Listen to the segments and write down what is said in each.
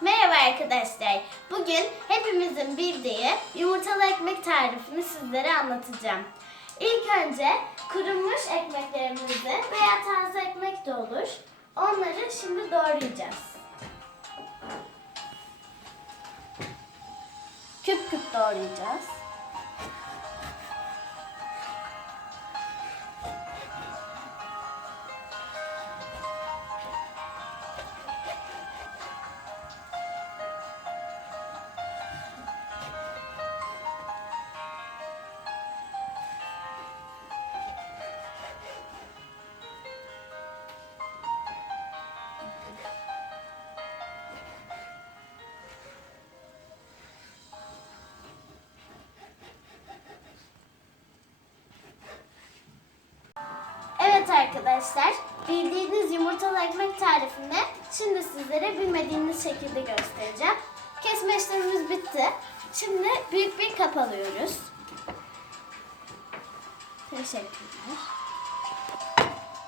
Merhaba arkadaşlar. Bugün hepimizin bildiği yumurtalı ekmek tarifini sizlere anlatacağım. İlk önce kurumuş ekmeklerimizi veya taze ekmek de olur. Onları şimdi doğrayacağız. Küp küp doğrayacağız. Arkadaşlar, bildiğiniz yumurtalı ekmek tarifini şimdi sizlere bilmediğiniz şekilde göstereceğim. Kesme işlemimiz bitti. Şimdi büyük bir kap alıyoruz. Teşekkürler.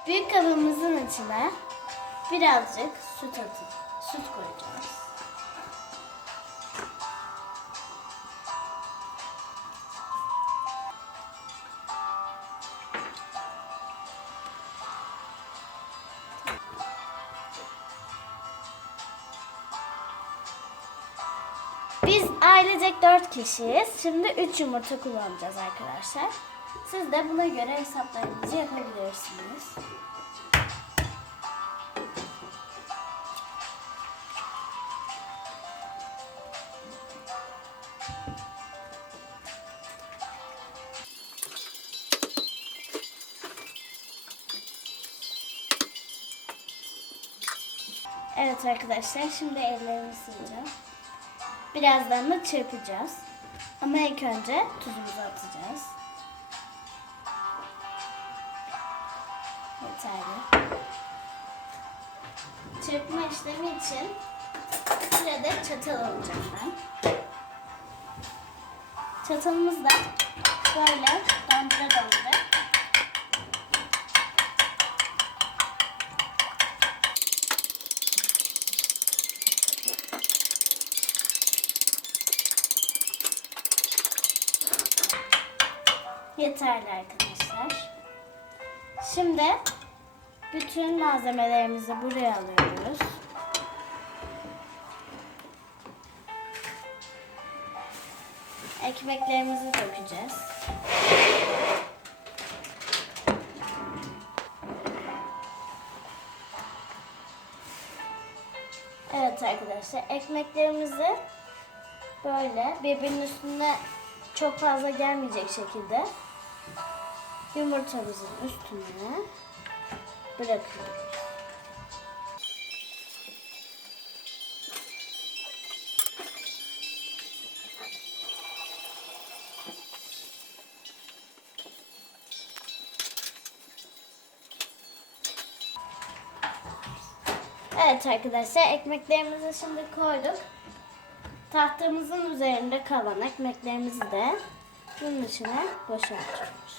Büyük kabımızın içine birazcık süt atıp süt koyacağız. Ailecek 4 kişiyiz. Şimdi 3 yumurta kullanacağız arkadaşlar. Siz de buna göre hesaplarınızı yapabilirsiniz. Evet arkadaşlar şimdi ellerimi sileceğim. Birazdan da çırpacağız. Ama ilk önce tuzumuzu atacağız. Yeterli. Çırpma işlemi için bir adet çatal alacağım ben. Çatalımız da böyle dondıra dondıra Yeterli arkadaşlar. Şimdi bütün malzemelerimizi buraya alıyoruz. Ekmeklerimizi dökeceğiz. Evet arkadaşlar ekmeklerimizi böyle birbirinin üstüne çok fazla gelmeyecek şekilde yumurtamızın üstüne bırakıyoruz. Evet arkadaşlar ekmeklerimizi şimdi koyduk. Tahtamızın üzerinde kalan ekmeklerimizi de bunun içine boşaltıyoruz.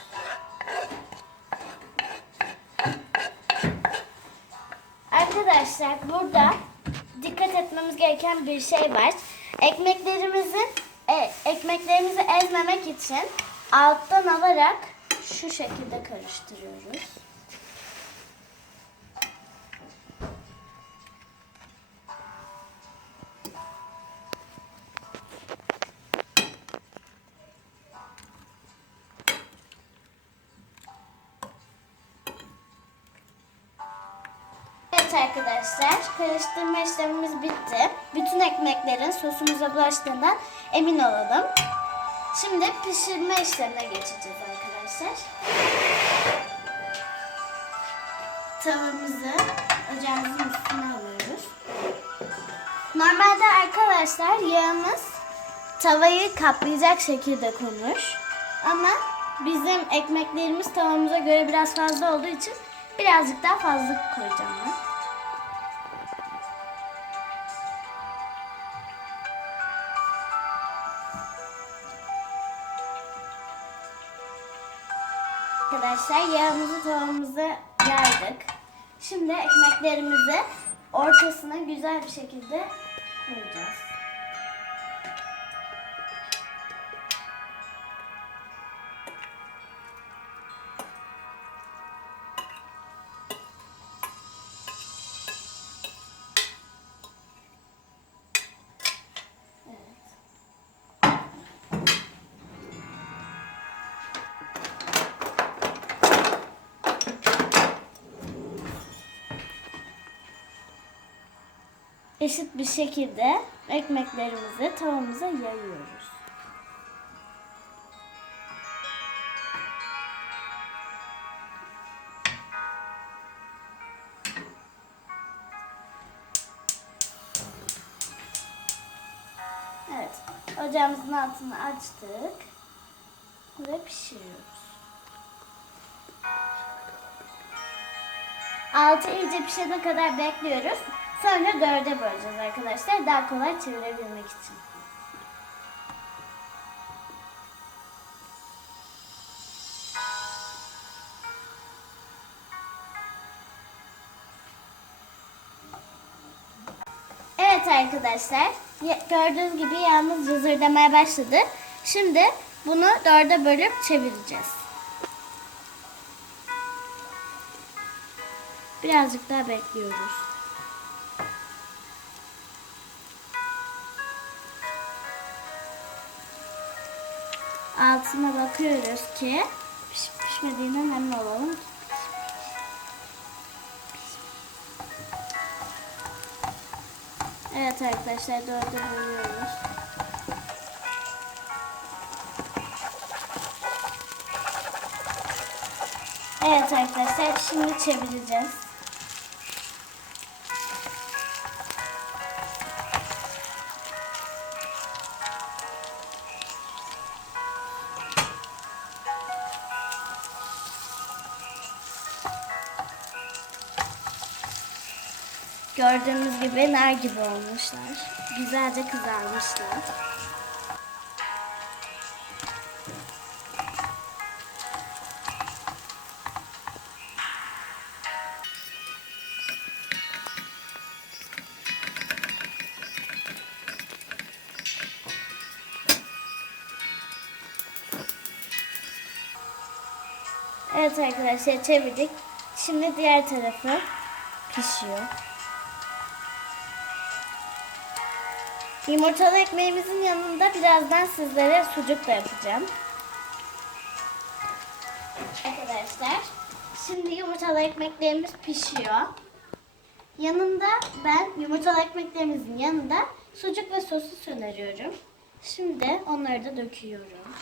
Arkadaşlar burada dikkat etmemiz gereken bir şey var. Ekmeklerimizi e, ekmeklerimizi ezmemek için alttan alarak şu şekilde karıştırıyoruz. Evet arkadaşlar, karıştırma işlemimiz bitti. Bütün ekmeklerin sosumuza bulaştığından emin olalım. Şimdi pişirme işlemine geçeceğiz arkadaşlar. Tavamızı ocağımızın üstüne alıyoruz. Normalde arkadaşlar yağımız tavayı kaplayacak şekilde konur. Ama bizim ekmeklerimiz tavamıza göre biraz fazla olduğu için birazcık daha fazla koyacağım ben. Arkadaşlar yağımızı tavamıza yaydık. Şimdi ekmeklerimizi ortasına güzel bir şekilde koyacağız. Eşit bir şekilde ekmeklerimizi tavamıza yayıyoruz. Evet, ocağımızın altını açtık ve pişiriyoruz. Altı iyice pişene kadar bekliyoruz. Sonra dörde böleceğiz arkadaşlar. Daha kolay çevirebilmek için. Evet arkadaşlar. Gördüğünüz gibi yalnız cızırdamaya başladı. Şimdi bunu dörde bölüp çevireceğiz. Birazcık daha bekliyoruz. Altına bakıyoruz ki piş, pişmediğinden emin olalım. Evet arkadaşlar dörde bölüyoruz. Evet arkadaşlar şimdi çevireceğiz. Gördüğünüz gibi nar gibi olmuşlar. Güzelce kızarmışlar. Evet arkadaşlar çevirdik. Şimdi diğer tarafı pişiyor. Yumurtalı ekmeğimizin yanında birazdan sizlere sucuk da yapacağım. Arkadaşlar şimdi yumurtalı ekmeklerimiz pişiyor. Yanında ben yumurtalı ekmeklerimizin yanında sucuk ve sosis öneriyorum. Şimdi onları da döküyorum.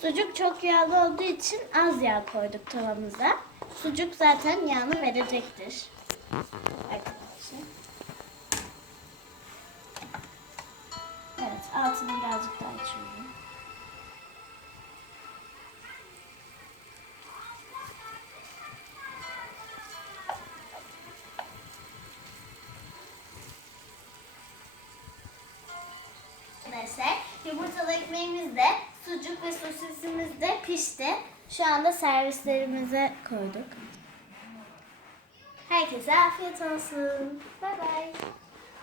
Sucuk çok yağlı olduğu için az yağ koyduk tavamıza. Sucuk zaten yağını verecektir. Evet altını birazcık daha açıyorum. Arkadaşlar yumurtalı ekmeğimiz de sucuk ve sosisimiz de pişti. Şu anda servislerimize koyduk. Herkese afiyet olsun. Bay bay.